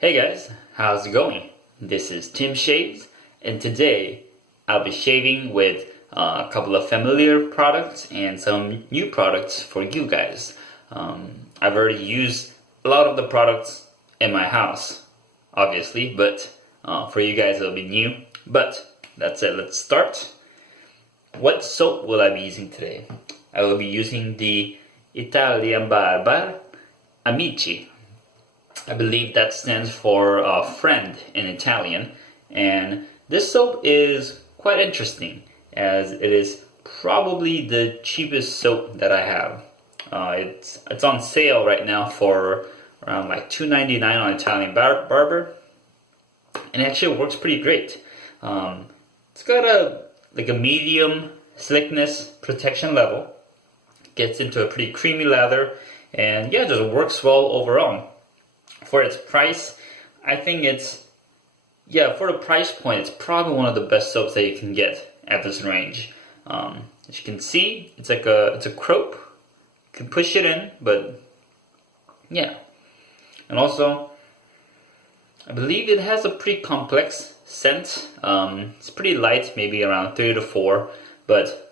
Hey guys, how's it going? This is Tim Shaves, and today I'll be shaving with a couple of familiar products and some new products for you guys. I've already used a lot of the products in my house, obviously, but for you guys it'll be new. But that's it, let's start. What soap will I be using today? I will be using the Italian Barber Amici. I believe that stands for friend in Italian, and this soap is quite interesting as it is probably the cheapest soap that I have. It's on sale right now for around like $2.99 on Italian Barber, and it actually works pretty great. It's got a medium slickness protection level, gets into a pretty creamy lather, and yeah, just works well overall. For its price, I think for the price point, it's probably one of the best soaps that you can get at this range. As you can see, it's a crope. You can push it in, but yeah. And also, I believe it has a pretty complex scent. It's pretty light, maybe around 3 to 4, but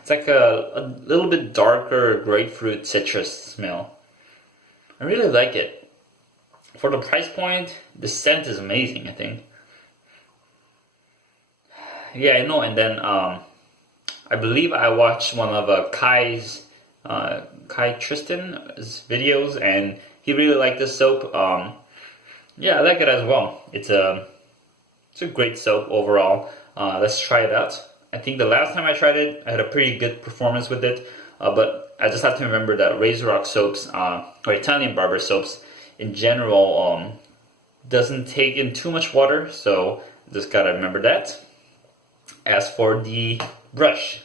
it's like a little bit darker grapefruit citrus smell. I really like it. For the price point, the scent is amazing, I think. Yeah, I know, and then I believe I watched one of Kai Tristan's videos, and he really liked this soap. Yeah, I like it as well. It's a great soap overall. Let's try it out. I think the last time I tried it, I had a pretty good performance with it. But I just have to remember that Razor Rock soaps, or Italian barber soaps in general, doesn't take in too much water, so just gotta remember that. As for the brush,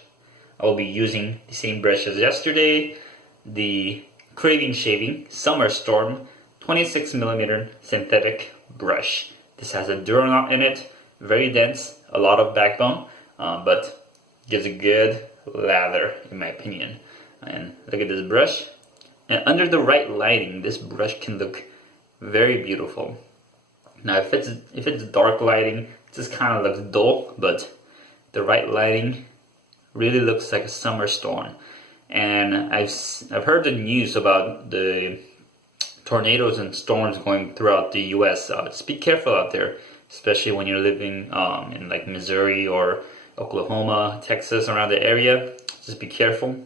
I will be using the same brush as yesterday, the Craving Shaving Summer Storm 26mm synthetic brush. This has a Duro knot in it, very dense, a lot of backbone, but gives a good lather in my opinion. And look at this brush, and under the right lighting this brush can look very beautiful. Now if it's dark lighting, it just kind of looks dull, but the right lighting really looks like a summer storm. And I've heard the news about the tornadoes and storms going throughout the US. Just be careful out there, especially when you're living in like Missouri or Oklahoma, Texas, around the area. Just be careful.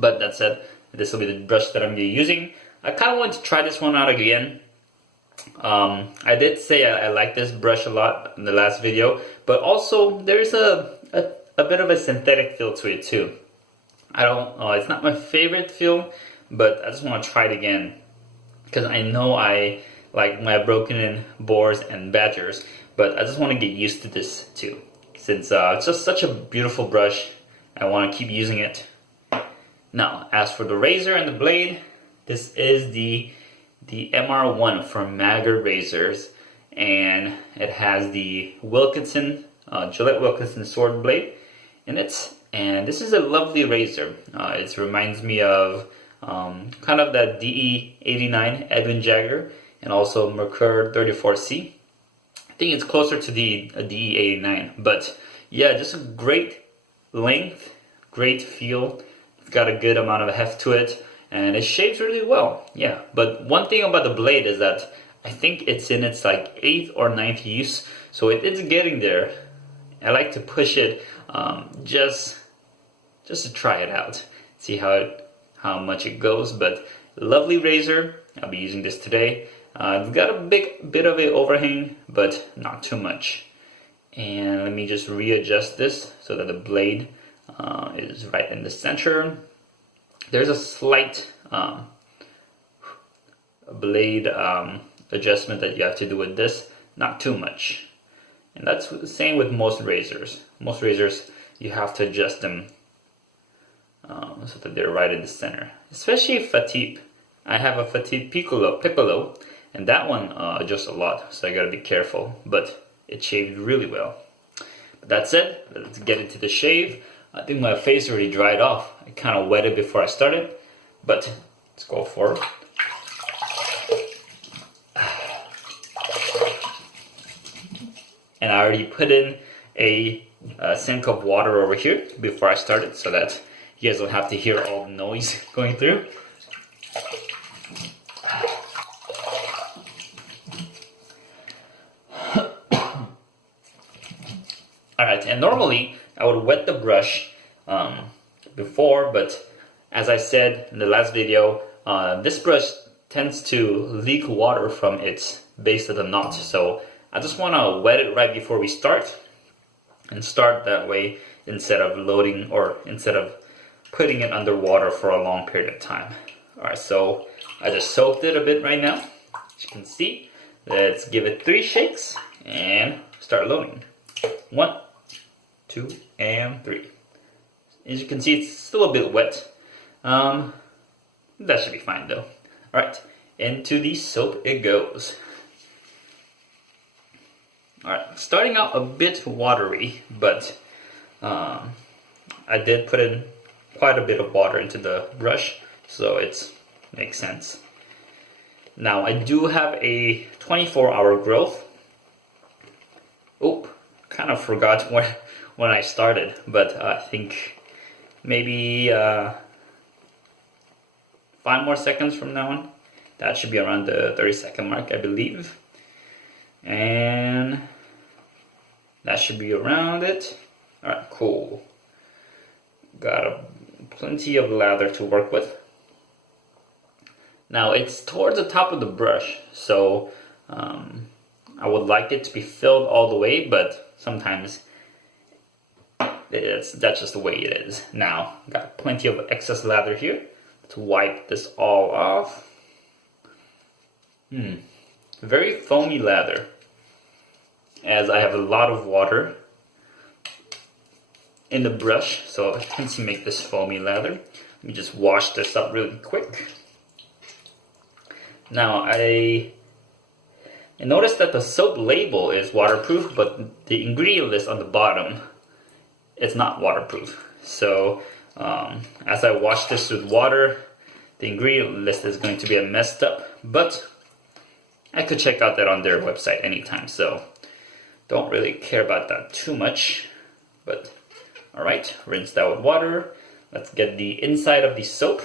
But that said, this will be the brush that I'm going to be using. I kind of want to try this one out again. I did say I like this brush a lot in the last video, but also there's a bit of a synthetic feel to it too. It's not my favorite feel, but I just want to try it again because I know I like my broken in boars and badgers, but I just want to get used to this too. Since it's just such a beautiful brush, I want to keep using it. Now, as for the razor and the blade, this is the MR1 from Maggard Razors, and it has the Wilkinson, Gillette Wilkinson sword blade in it. And this is a lovely razor. It reminds me of kind of that DE89 Edwin Jagger and also Mercure 34C. I think it's closer to the DE89, but yeah, just a great length, great feel. It's got a good amount of heft to it, and it shaves really well. Yeah, but one thing about the blade is that I think it's in its like 8th or 9th use, so it's getting there. I like to push it just to try it out, see how much it goes. But lovely razor. I'll be using this today. It's got a bit of an overhang, but not too much. And let me just readjust this so that the blade is right in the center. There's a slight blade adjustment that you have to do with this, not too much. And that's the same with most razors. Most razors, you have to adjust them so that they're right in the center. Especially Fatip. I have a Fatip Piccolo, and that one adjusts a lot, so I gotta be careful. But it shaved really well. But that's it. Let's get into the shave. I think my face already dried off. I kind of wet it before I started, but let's go for it. already put in a sink of water over here before I started, so that you guys don't have to hear all the noise going through. Alright, and normally I would wet the brush before, but as I said in the last video, this brush tends to leak water from its base of the knot, so I just want to wet it right before we start, and start that way instead of loading, or instead of putting it under water for a long period of time. Alright, so I just soaked it a bit right now, as you can see. Let's give it 3 shakes and start loading. 1, 2, and 3. As you can see, it's still a bit wet. That should be fine though. Alright, into the soap it goes. Alright, starting out a bit watery, but I did put in quite a bit of water into the brush, so it makes sense. Now I do have a 24-hour growth. Oh, kind of forgot when I started, but I think maybe 5 more seconds from now on. That should be around the 30-second mark, I believe. And that should be around it. Alright, cool. Got plenty of lather to work with. Now it's towards the top of the brush, so I would like it to be filled all the way, but sometimes that's just the way it is. Now, got plenty of excess lather here. Let's wipe this all off. Very foamy lather, as I have a lot of water in the brush, so it tends to make this foamy lather. Let me just wash this up really quick. Now I noticed that the soap label is waterproof, but the ingredient list on the bottom, it's not waterproof. So as I wash this with water, the ingredient list is going to be messed up, but I could check out that on their website anytime, so don't really care about that too much. But alright, rinse that with water. Let's get the inside of the soap,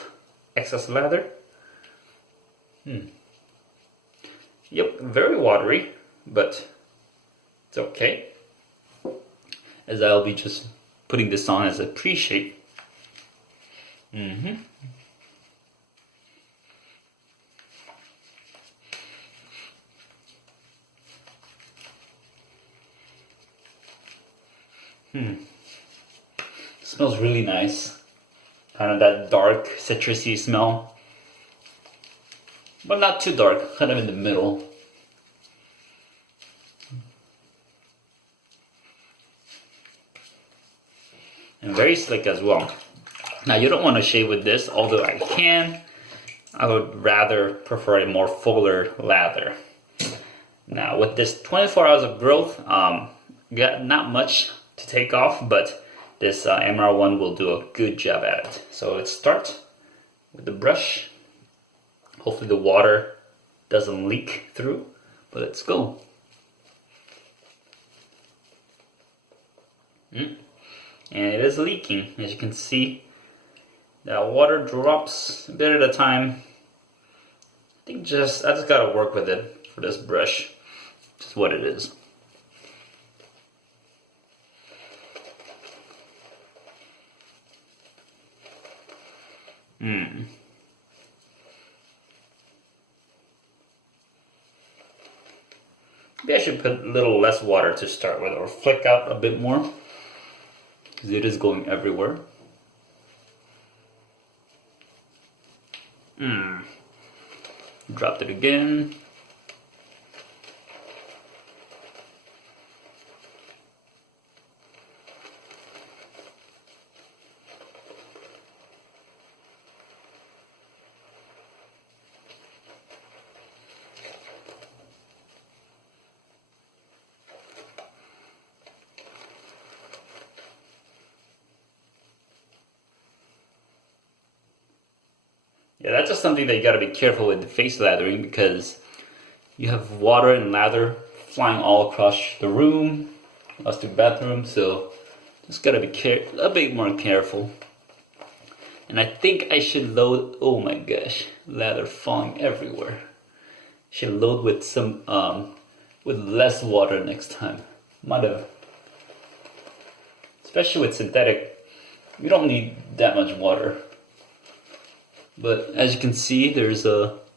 excess lather. Yep, very watery, but it's okay, as I'll be just putting this on as a pre-shape. Smells really nice. Kind of that dark citrusy smell, but not too dark, kind of in the middle. And very slick as well. Now you don't want to shave with this, although I can. I would rather prefer a more fuller lather. Now with this 24 hours of growth, got not much to take off, but this MR1 will do a good job at it. So let's start with the brush. Hopefully the water doesn't leak through, but let's go. And it is leaking, as you can see. The water drops a bit at a time. I think I just gotta work with it for this brush. Just what it is. Maybe I should put a little less water to start with, or flick out a bit more, because it is going everywhere. Dropped it again. Yeah, that's just something that you gotta be careful with the face lathering, because you have water and lather flying all across the room, us to bathroom, so just gotta be a bit more careful. And I think I should load, oh my gosh, lather falling everywhere. Should load with some, with less water next time. Might have, especially with synthetic, you don't need that much water. But as you can see, there's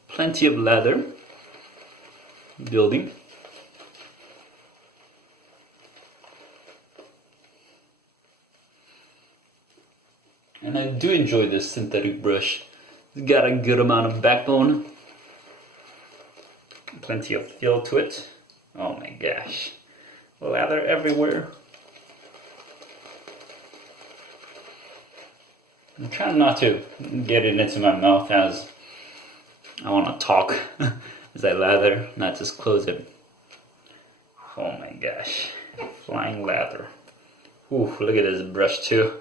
plenty of lather building. And I do enjoy this synthetic brush. It's got a good amount of backbone. Plenty of feel to it. Oh my gosh. Lather everywhere. I'm trying not to get it into my mouth as I want to talk as I lather, not just close it. Oh my gosh. Flying lather. Ooh, look at this brush too.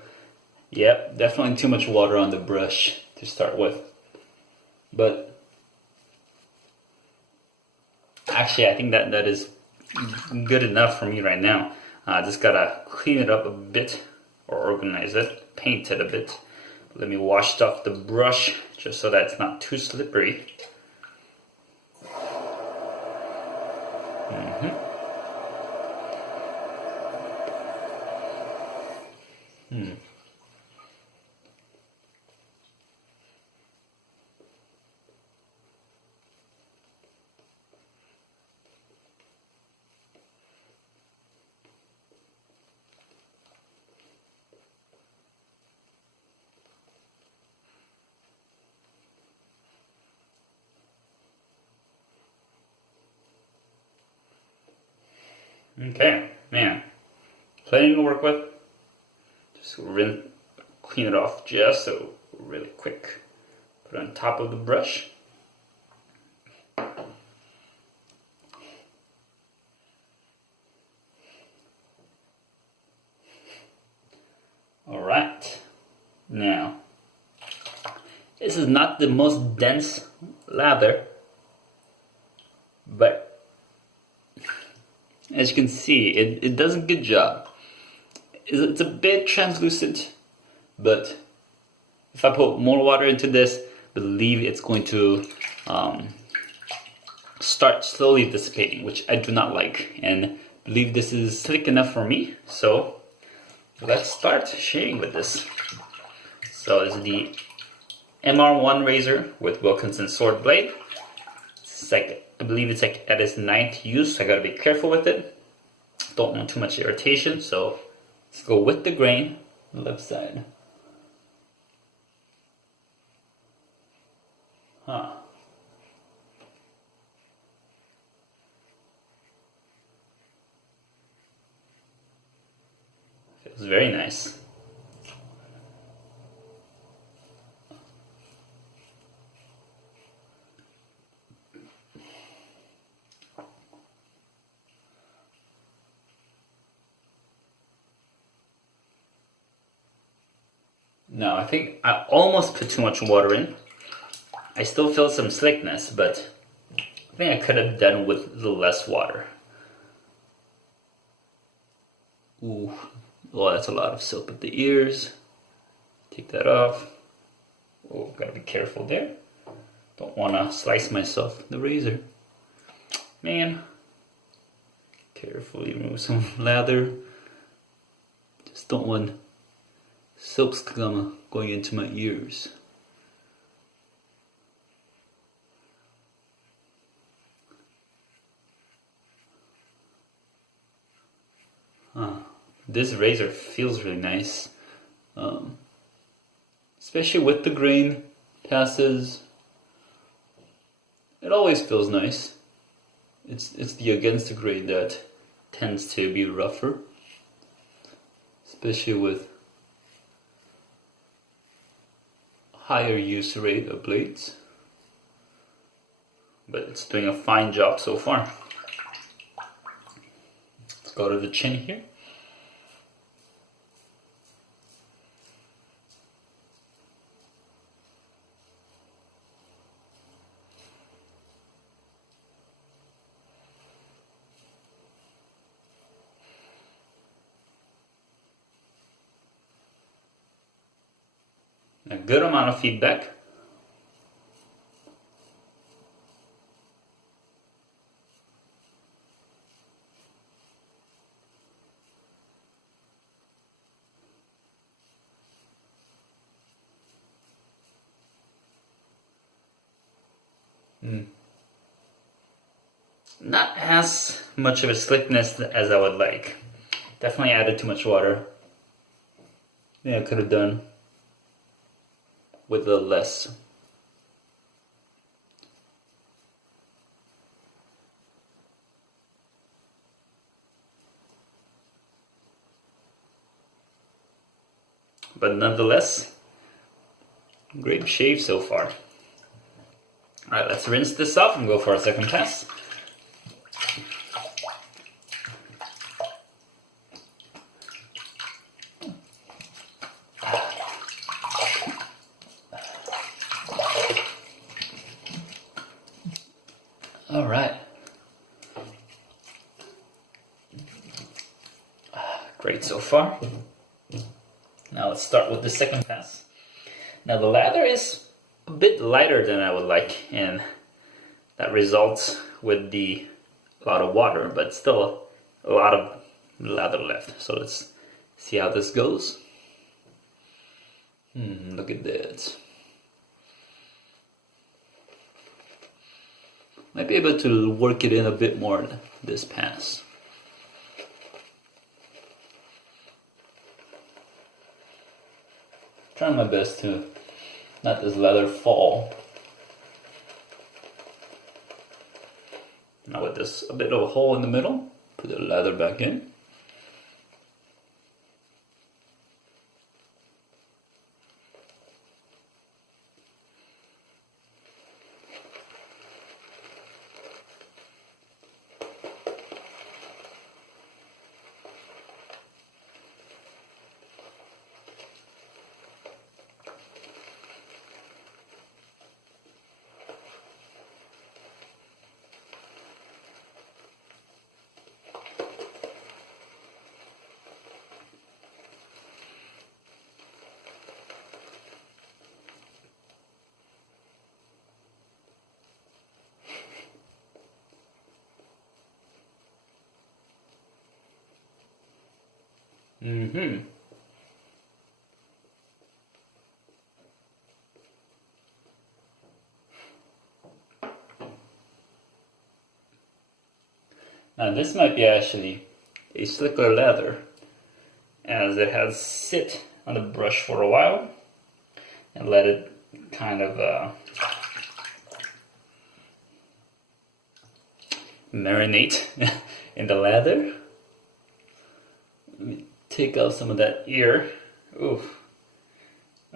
Yep, definitely too much water on the brush to start with. But actually, I think that is good enough for me right now. Just gotta clean it up a bit, or organize it, paint it a bit. Let me wash off the brush just so that it's not too slippery. Okay, man, plenty to work with. Just clean it off just so really quick. Put it on top of the brush. Alright, now, this is not the most dense lather, but as you can see, it does a good job. It's a bit translucent, but if I put more water into this, I believe it's going to start slowly dissipating, which I do not like, and I believe this is slick enough for me. So let's start shaving with this. So this is the MR1 Razor with Wilkinson sword blade. It's like, I believe it's like at its 9th use, so I gotta be careful with it. Don't want too much irritation, so let's go with the grain, left side. Feels very nice. No, I think I almost put too much water in. I still feel some slickness, but I think I could have done with a little less water. Ooh, oh, that's a lot of soap at the ears. Take that off. Oh, gotta be careful there. Don't wanna slice myself with the razor. Man, carefully remove some lather. Just don't want soap scum going into my ears. This razor feels really nice, especially with the grain passes. It always feels nice. It's the against the grain that tends to be rougher, especially with higher use rate of blades. But it's doing a fine job so far. Let's go to the chin here. a good amount of feedback. Not as much of a slickness as I would like. Definitely added too much water. Yeah, I could have done with a little less. But nonetheless, great shave so far. Alright, let's rinse this off and go for a second pass. Alright. Great so far. Now let's start with the second pass. Now the lather is a bit lighter than I would like, and that results with a lot of water, but still a lot of lather left. So let's see how this goes. Look at that. Might be able to work it in a bit more this pass. Trying my best to not this lather fall. Now with this a bit of a hole in the middle, put the lather back in. Now this might be actually a slicker lather, as it has sit on the brush for a while and let it kind of marinate in the lather. Let me take out some of that ear. Oof.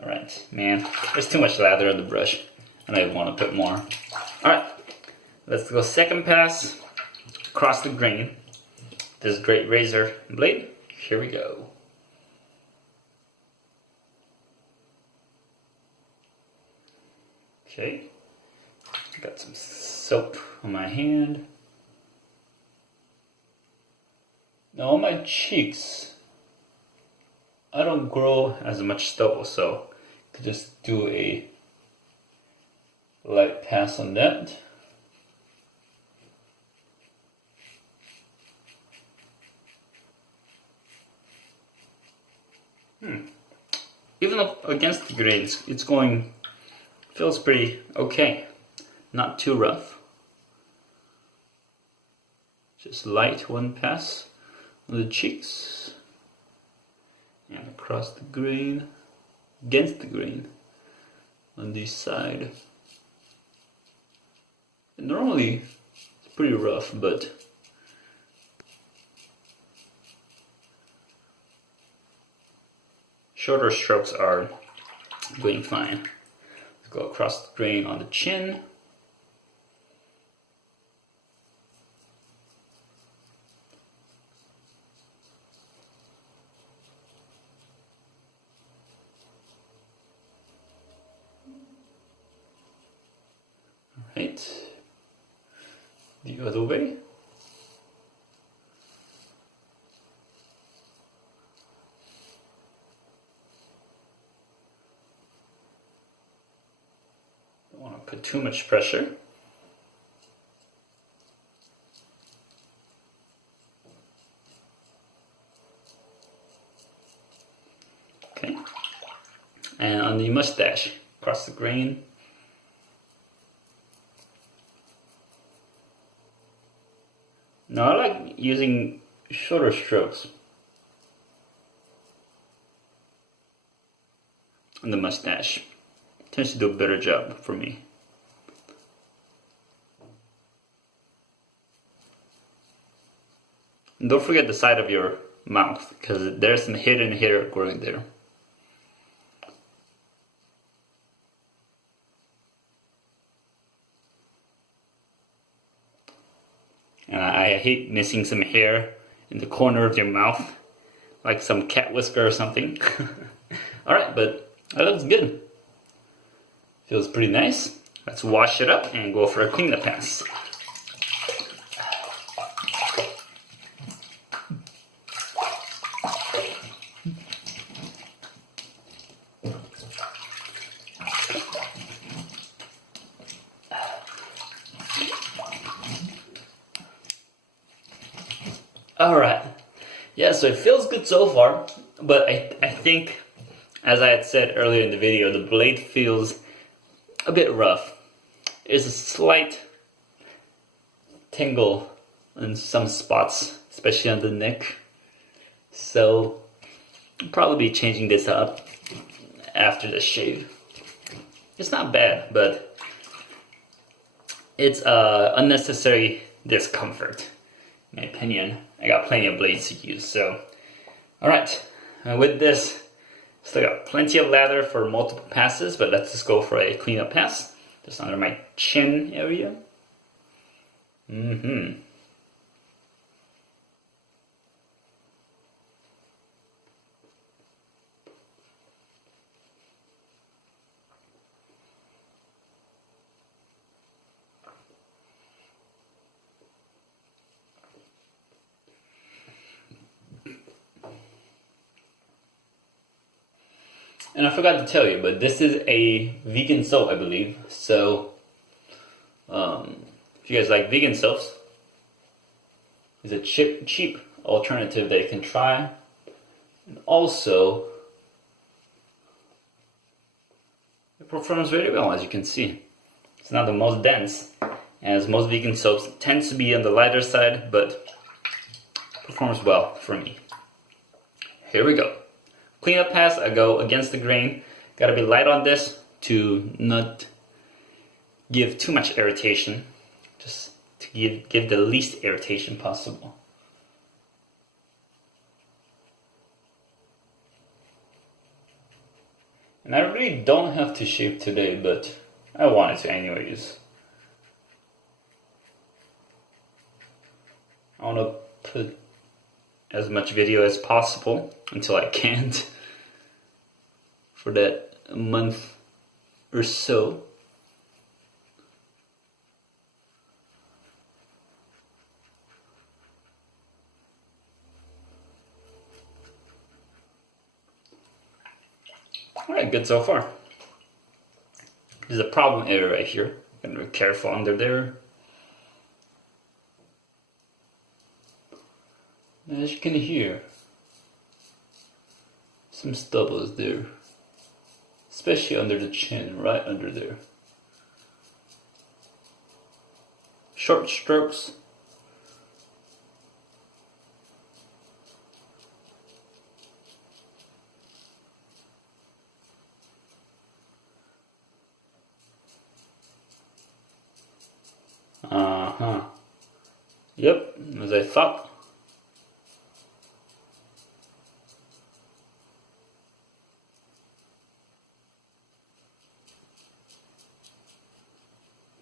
Alright, man, there's too much lather on the brush, and I want to put more. Alright, let's go second pass. Across the grain. This great razor blade. Here we go. Okay. Got some soap on my hand. Now on my cheeks, I don't grow as much stubble, so I could just do a light pass on that. Even up against the grain, it's going, feels pretty okay. Not too rough. Just light one pass on the cheeks. And across the grain, against the grain, on this side. And normally, it's pretty rough, but shorter strokes are going fine. Let's go across the grain on the chin. Alright, the other way. too much pressure. Okay. And on the mustache, across the grain. Now I like using shorter strokes on the mustache. Tends to do a better job for me. And don't forget the side of your mouth, because there's some hidden hair growing there. I hate missing some hair in the corner of your mouth, like some cat whisker or something. Alright, but that looks good. Feels pretty nice. Let's wash it up and go for a cleanup pass. Alright, yeah, so it feels good so far, but I think, as I had said earlier in the video, the blade feels a bit rough. There's a slight tingle in some spots, especially on the neck, so I'll probably be changing this up after the shave. It's not bad, but it's unnecessary discomfort, in my opinion. I got plenty of blades to use, so alright, with this, still got plenty of lather for multiple passes, but let's just go for a cleanup pass, just under my chin area. And I forgot to tell you, but this is a vegan soap, I believe. So, if you guys like vegan soaps, it's a cheap alternative that you can try. And also, it performs very well, as you can see. It's not the most dense, as most vegan soaps tends to be on the lighter side, but performs well for me. Here we go. Cleanup pass, I go against the grain. Gotta be light on this to not give too much irritation. Just to give the least irritation possible. And I really don't have to shave today, but I wanted to anyways. I want to put as much video as possible until I can't for that month or so. Alright, good so far. There's a problem area right here. Gotta be careful under there. As you can hear, some stubble is there, especially under the chin, right under there. Short strokes. Yep, as I thought.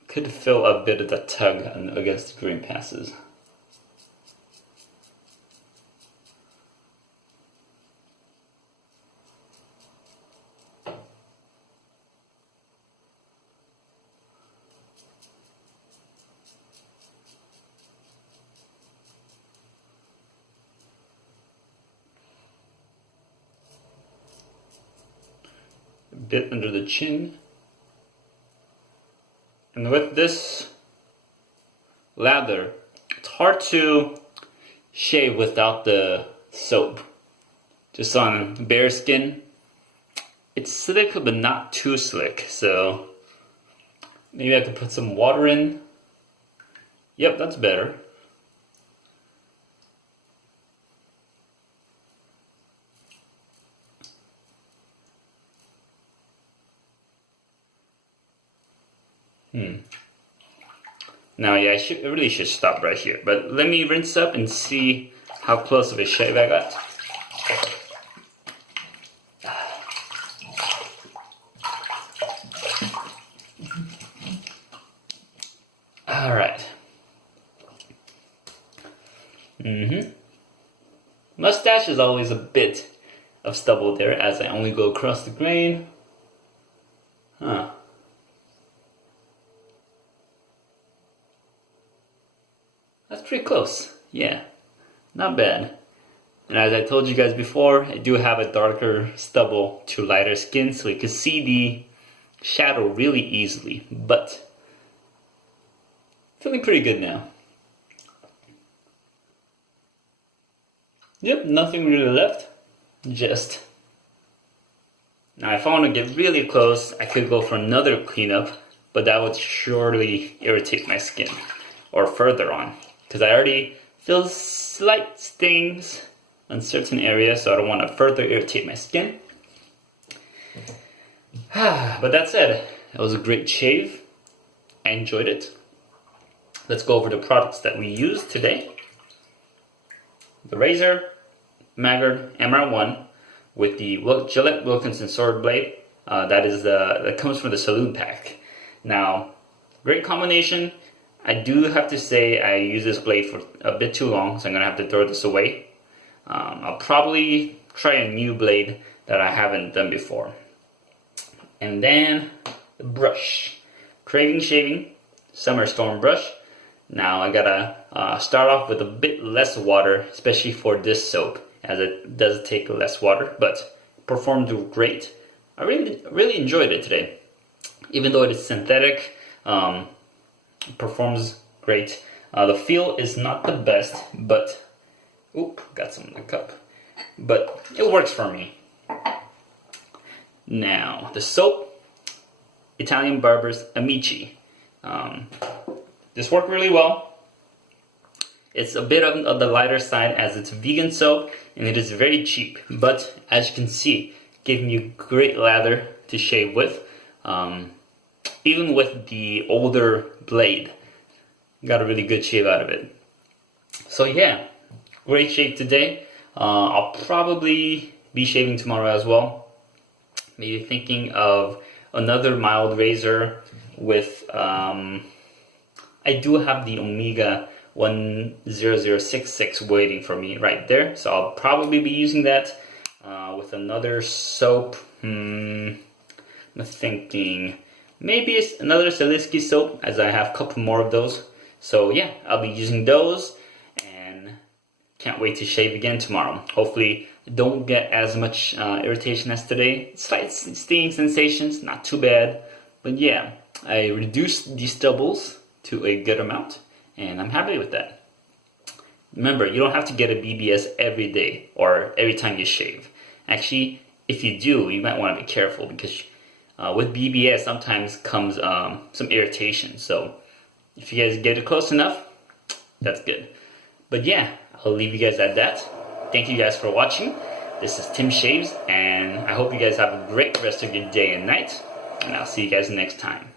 Could feel a bit of the tug against the green passes. A bit under the chin. And with this lather, it's hard to shave without the soap. Just on bare skin, it's slick but not too slick, so maybe I could put some water in. Yep, that's better. Now, yeah, I really should stop right here, but let me rinse up and see how close of a shave I got. All right. Mustache is always a bit of stubble there as I only go across the grain. Huh. That's pretty close. Yeah, not bad. And as I told you guys before, I do have a darker stubble to lighter skin, so you can see the shadow really easily, but feeling pretty good now. Yep, nothing really left. Just now, if I want to get really close, I could go for another cleanup, but that would surely irritate my skin or further on, because I already feel slight stings on certain areas, so I don't want to further irritate my skin. But that said, it was a great shave. I enjoyed it. Let's go over the products that we used today. The razor, Maggard MR1 with the Gillette Wilkinson sword blade. That comes from the saloon pack. Now, great combination. I do have to say I used this blade for a bit too long, so I'm gonna have to throw this away. I'll probably try a new blade that I haven't done before. And then the brush, Craving shaving summer storm brush. Now I gotta start off with a bit less water, especially for this soap, as it does take less water, but performed great. I really enjoyed it today. Even though it is synthetic, it performs great. The feel is not the best, but got some in the cup. But it works for me. Now the soap, Italian Barber Amici. This worked really well. It's a bit on the lighter side as it's vegan soap and it is very cheap. But as you can see, it gave me a great lather to shave with. Even with the older blade, got a really good shave out of it. So yeah, great shave today. I'll probably be shaving tomorrow as well. Maybe thinking of another mild razor with I do have the Omega 10066 waiting for me right there, so I'll probably be using that with another soap. I'm thinking maybe it's another Salisky soap, as I have a couple more of those. So yeah, I'll be using those and can't wait to shave again tomorrow. Hopefully don't get as much irritation as today. Slight stinging sensations, not too bad, but yeah, I reduced the stubbles to a good amount, and I'm happy with that. Remember, you don't have to get a BBS every day or every time you shave. Actually, if you do, you might want to be careful, because with BBS sometimes comes some irritation. So if you guys get it close enough, that's good. But yeah, I'll leave you guys at that. Thank you guys for watching. This is Tim Shaves, and I hope you guys have a great rest of your day and night, and I'll see you guys next time.